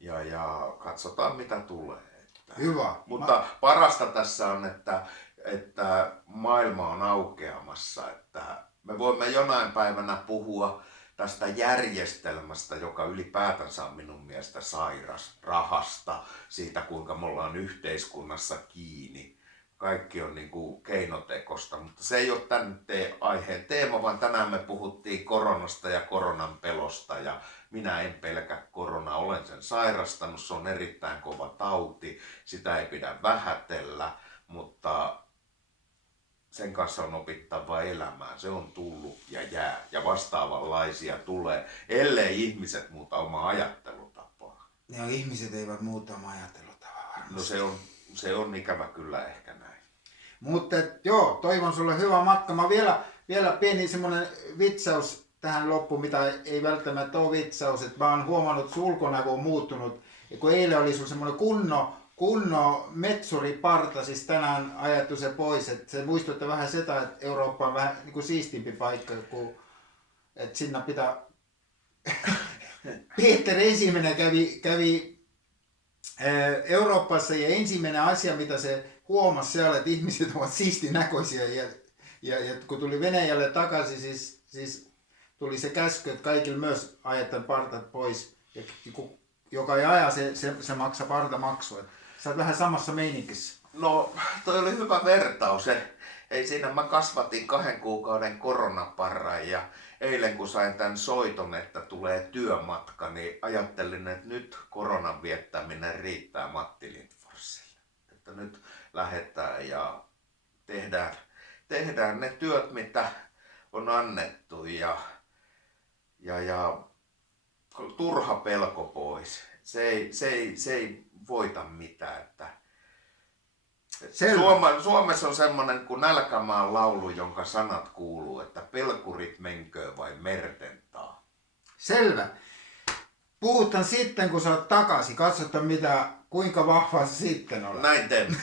ja katsotaan mitä tulee. Hyvä. Mutta parasta tässä on, että maailma on aukeamassa, että me voimme jonain päivänä puhua tästä järjestelmästä, joka ylipäätänsä on minun mielestä sairas, rahasta, siitä kuinka me ollaan yhteiskunnassa kiinni. Kaikki on niin kuin keinotekosta, mutta se ei ole tämän aiheen teema, vaan tänään me puhuttiin koronasta ja koronan pelosta ja minä en pelkää koronaa, olen sen sairastanut, se on erittäin kova tauti, sitä ei pidä vähätellä, mutta sen kanssa on opittava elämään, se on tullut ja jää ja vastaavanlaisia tulee, ellei ihmiset muuta omaa ajattelutapaa. Ja ihmiset eivät muuta omaa ajattelutapaa varmasti. No se on ikävä kyllä ehkä näin. Mutta joo, toivon sulle hyvää matkaa. Mä vielä pieni semmonen vitsaus tähän loppuun, mitä ei välttämättä ole vitsaus. Et mä oon huomannut, että sun ulkonäkö on muuttunut. Ja kun eilen oli sun semmonen kunno metsuriparta, siis tänään ajettu se pois. Et se muistuttaa vähän sitä, että Eurooppa on vähän niin kuin siistimpi paikka, että sinne pitää... Peter ensimmäinen kävi Euroopassa ja ensimmäinen asia, mitä se huomasi siellä, että ihmiset ovat siistinäköisiä ja kun tuli Venäjälle takaisin, siis tuli se käsky, että kaikille myös ajetaan partat pois ja joka ei aja, se maksaa partamaksua. Sä oot vähän samassa meininkissä. No, toi oli hyvä vertaus. Ei siinä, mä kasvatin 2 kuukauden koronaparran ja eilen kun sain tämän soiton, että tulee työmatka, niin ajattelin, että nyt koronan viettäminen riittää Matti Lindforsille. Että nyt lähdetään ja tehdään ne työt, mitä on annettu ja turha pelko pois. Se ei voita mitään. Että Suomessa on semmoinen kuin Nälkämaan laulu, jonka sanat kuuluu, että pelkurit menköö vai merten taa. Selvä. Puhutaan sitten, kun sä oot takaisin. Katsotaan kuinka vahva sä sitten olet. Näin teemme.